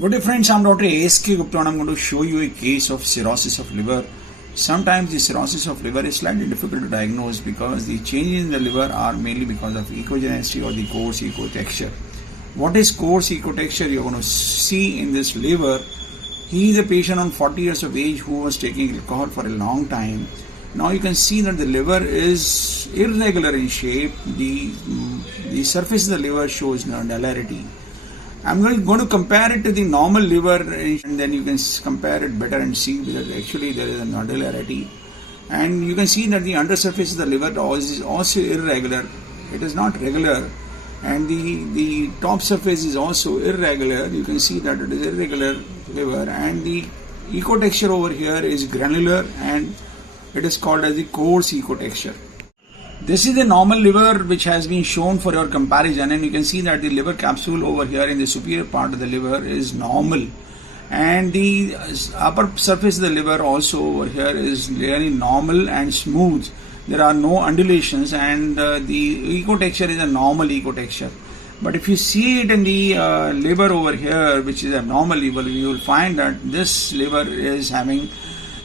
Good day friends, I'm Dr. A.S.K. Gupta and I'm going to show you a case of cirrhosis of liver. Sometimes the cirrhosis of liver is slightly difficult to diagnose because the changes in the liver are mainly because of echogenicity or the coarse echo texture. What is coarse echo texture? You're going to see in this liver. He is a patient on 40 years of age who was taking alcohol for a long time. Now you can see that the liver is irregular in shape. The surface of the liver shows nodularity. I'm going to compare it to the normal liver, and then you can compare it better and see that actually there is a nodularity. And you can see that the undersurface of the liver is also irregular. It is not regular. And the top surface is also irregular. You can see that it is irregular liver. And the echo texture over here is granular and it is called as the coarse echo texture. This is the normal liver which has been shown for your comparison, and you can see that the liver capsule over here in the superior part of the liver is normal, and the upper surface of the liver also over here is really normal and smooth. There are no undulations, and the echo texture is a normal echo texture. But if you see it in the liver over here, which is a normal liver, you will find that this liver is having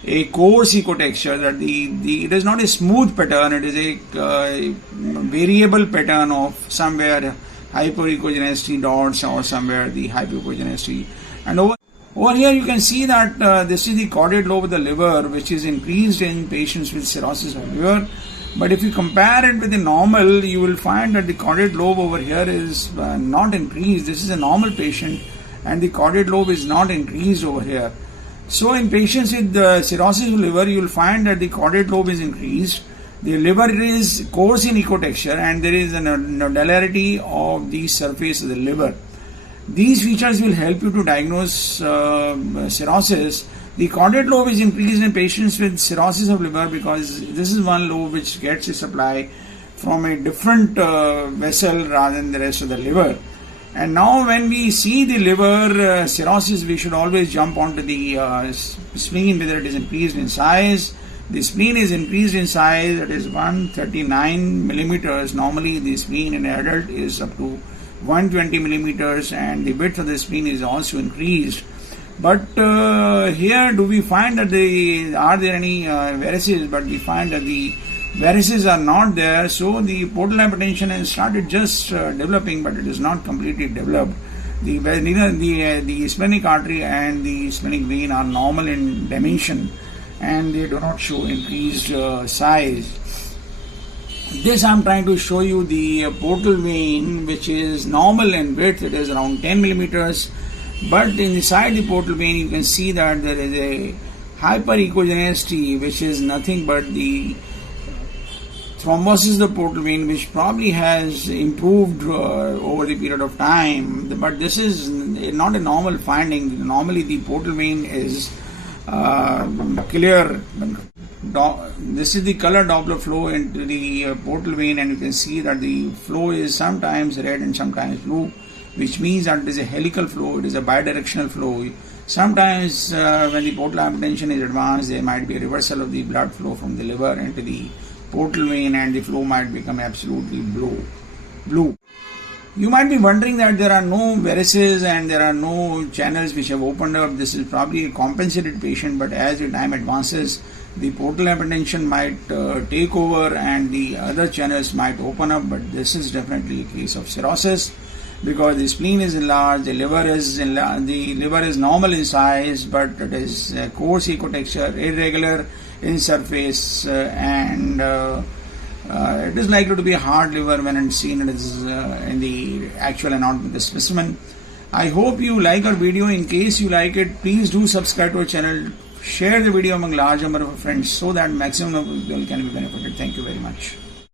a coarse echo texture, that it is not a smooth pattern, it is a variable pattern of somewhere hyperechogenicity dots or somewhere the hypoechogenicity. And over here you can see that this is the caudate lobe of the liver, which is increased in patients with cirrhosis of liver. But if you compare it with the normal, you will find that the caudate lobe over here is not increased. This is a normal patient and the caudate lobe is not increased over here. So in patients with cirrhosis of liver, you will find that the caudate lobe is increased, the liver is coarse in echo texture, and there is a nodularity of the surface of the liver. These features will help you to diagnose cirrhosis. The caudate lobe is increased in patients with cirrhosis of liver because this is one lobe which gets its supply from a different vessel rather than the rest of the liver. And now when we see the liver cirrhosis, we should always jump onto the spleen, whether it is increased in size. The spleen is increased in size, it is 139 millimeters. Normally the spleen in an adult is up to 120 millimeters, and the width of the spleen is also increased. But here do we find that are there any varices? But we find that the varices are not there, so the portal hypertension has started just developing, but it is not completely developed. Neither the splenic artery and the splenic vein are normal in dimension, and they do not show increased size. This I am trying to show you the portal vein, which is normal in width. It is around 10 millimeters, but inside the portal vein you can see that there is a hyperechogenicity, which is nothing but the thrombosis of the portal vein, which probably has improved over the period of time, but this is not a normal finding. Normally the portal vein is clear. This is the color Doppler flow into the portal vein, and you can see that the flow is sometimes red and sometimes blue, which means that it is a helical flow, it is a bidirectional flow. Sometimes when the portal hypertension is advanced, there might be a reversal of the blood flow from the liver into the portal vein, and the flow might become absolutely blue. You might be wondering that there are no varices and there are no channels which have opened up. This is probably a compensated patient, but as the time advances, the portal hypertension might take over and the other channels might open up. But this is definitely a case of cirrhosis, because the spleen is enlarged, the liver is normal in size, but it is coarse echo texture, irregular in surface, and it is likely to be a hard liver when it's seen in the actual anatomical specimen. I hope you like our video. In case you like it, please do subscribe to our channel, share the video among large number of friends so that maximum of people can be benefited. Thank you very much.